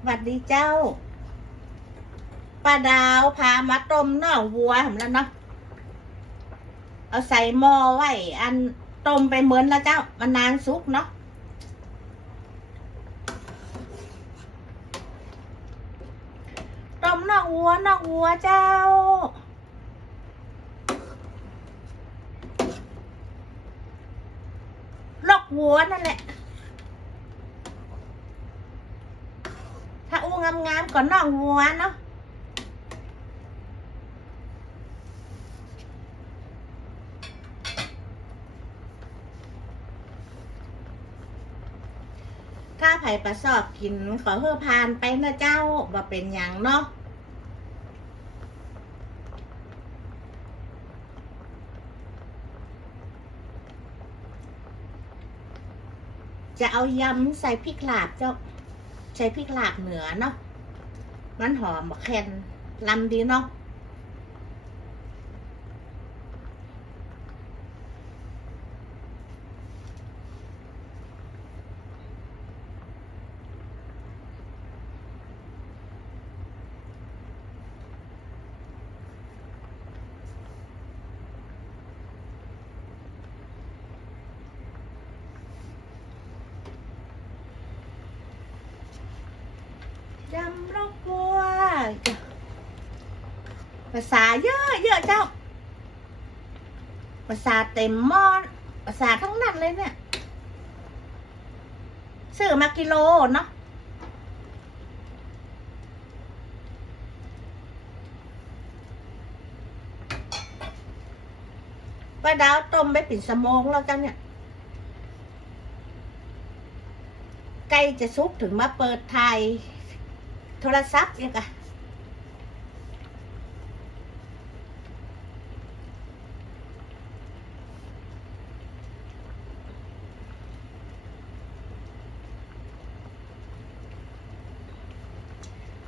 สวัสดีเจ้าป้าดาวพามาต้มน่องวัวทำแล้วเนาะเอาใส่หม้อไว้ อันต้มไปเหมือนแล้วเจ้า มันนานสุกเนาะต้มน่องวัวน่องวัวเจ้า ลอกวัวนั่นแหละ ถ้าอู้ งามๆก็น่องวัวเนาะถ้าไผ่ประสอบกินขอเพื่อพานไปนะเจ้าว่าเป็นอย่างเนาะจะเอายำใส่พริกลาบเจ้า ใช้พริกลาบเหนือเนาะมันหอมแคนลำดีเนาะ ยำรกบัวภาษาเยอะเยอะเจ้าภาษาเต็มหม้อนภาษาทั้งนั้นเลยเนี่ยซื้อมากิโลเนาะป้าดาวต้มไปปิ่นสมองแล้วจ้าเนี่ยใกล้จะซุกถึงมาเปิดไทย โทรศัพท์เนี่ยกะ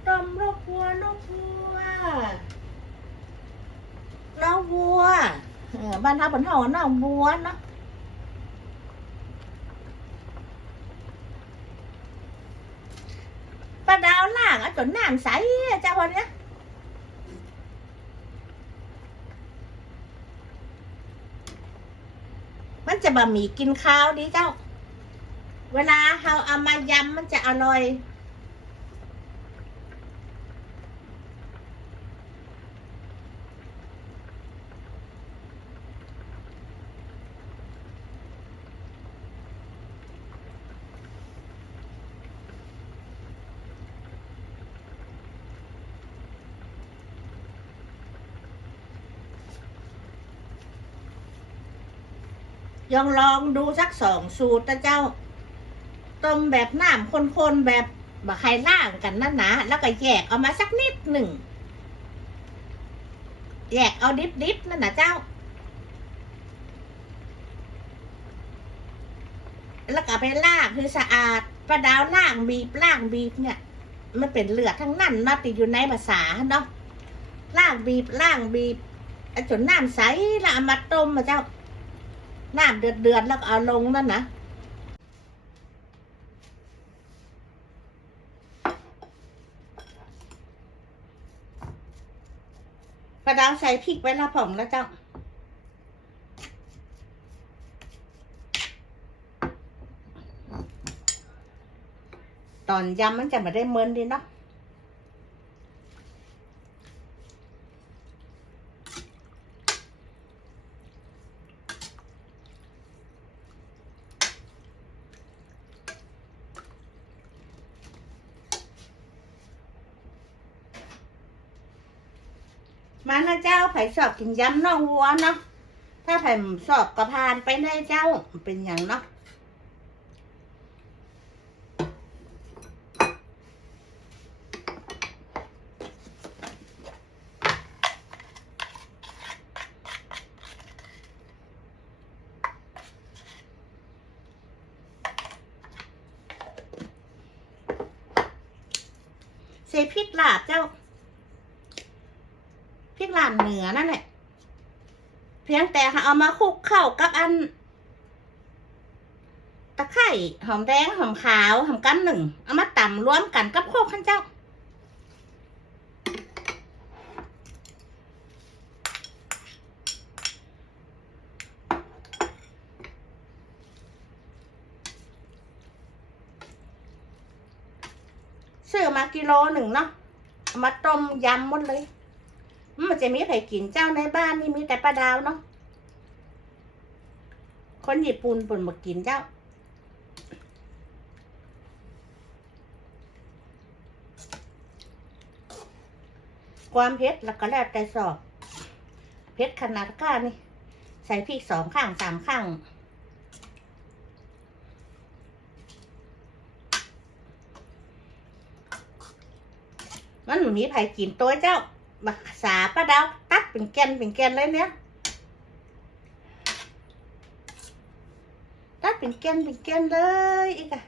ต้มลูกวัวนกวัวนกวัวเออบ้านท่าบนเฮาน้องวัวเนาะ ปลาดาวล่างอะจนน้ำใสเจ้าวันเนี้ยมันจะบะหมี่กินข้าวดีเจ้า เวลาเราเอามายำมันจะอร่อย ยองลองดูสักสองสูตรนะเจ้า ต้มแบบน้ำคนๆแบบบะไข่ล่างกันนั่นนะแล้วก็แยกเอามาสักนิดหนึ่ง แยกเอาดิบๆนั่นนะเจ้า แล้วก็ไปล่างคือสะอาดประดาวล่างบีบล่างบีบเนี่ย มันเป็นเลือดทั้งนั้นเนาะติดอยู่ในภาษาเนาะล่างบีบล่างบีบจนน้ำใสแล้วมาต้มมาเจ้า น้ำเดือดเดือดแล้วเอาลงนั่นนะประดาวใส่พริกไว้ละผมแล้วเจ้าตอนยำมันจะม่ได้เมินดีเนาะ มานะเจ้าไผ่สอบกินยำน่องวัวเนาะถ้าไผ่สอบกระพานไปได้เจ้าเป็นอย่างเนาะเซพริกลาบเจ้า ริกลาบเหนือนั่นแหละเพียงแต่ค่ะเอามาคลุกเข้ากับอัน ตะไคร่หอมแดงหอมขาวหอมกันหนึ่ง เอามาตำรวมกันกับโคกขันเจ้าซื้อมากิโลหนึ่งเนาะมาต้มยำหมดเลย มันจะมีใครกินเจ้าในบ้านนี่มีแต่ปลาดาวเนาะคนญี่ปุ่นปุ่นมากินเจ้า ความเผ็ดแล้วก็แล้วแต่สอบเผ็ดขนาดก้านี่ ใส่พริกสองข้างสามข้างมันมีไผกินตัวเจ้า บักษาป้าดาวตัดเป็นแกนเป็นแกนเลยเนี่ยตัดเป็นแกนเป็นแกนเลยอีกอะ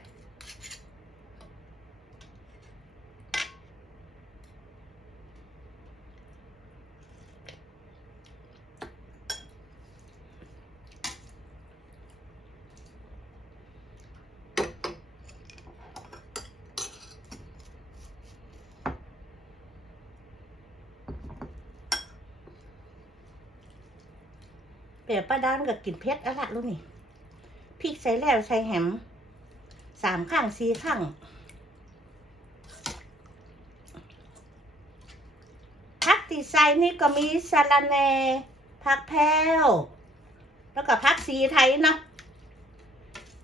เปียป้าดาวมันก็กินเผ็ดแล้วล่ะลูกนี่พริกใส่แล้วใส่แหมสามข้างสี่ข้างพักตีใส่นี่ก็มีสะระแหน่ผักแพรวแล้วก็ผักสีไทยเนาะ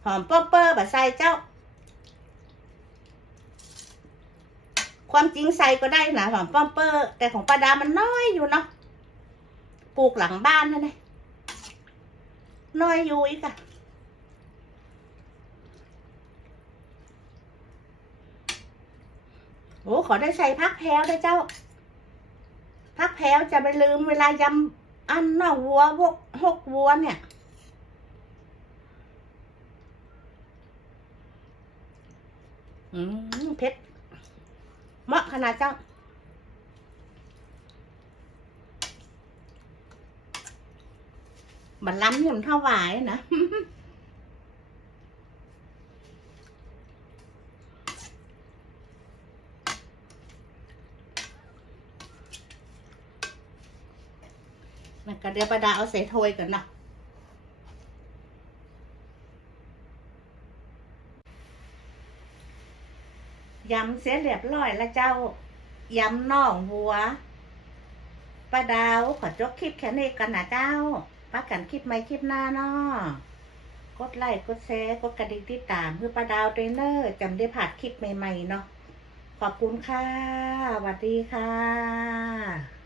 หอมเปอร์เปอร์แบบใส่เจ้า ความจริงใส่ก็ได้นะหอมป้อมเปอร์ แต่ของป้าดามันน้อยอยู่เนาะปลูกหลังบ้านนั่นเอง น้อยอยู่อีกอะโอ้ขอได้ใส่พักแพรวด้วยเจ้า พักแพรวจะไปลืมเวลายำอันน่าวัวพวกหกวัวเนี่ยอืมเผ็ดเหมาะขนาดเจ้า บันล้ำหยุ่นเท่าหวายนะมันก็เดี๋ยวประดาเอาใส่ถ้วยกันเนาะยำเสียเรียบร้อยแล้วเจ้ายำน่องวัว ป้าดาวขอจบคลิปแค่นี้กันนะเจ้า ป้ากันคลิปใหม่คลิปหน้าเนาะกดไลค์กดแชร์กดกระดิ่งติดตามเพื่อป้าดาวเทรนเนอร์จำได้ผ่านคลิปใหม่ๆเนาะขอบคุณค่ะสวัสดีค่ะ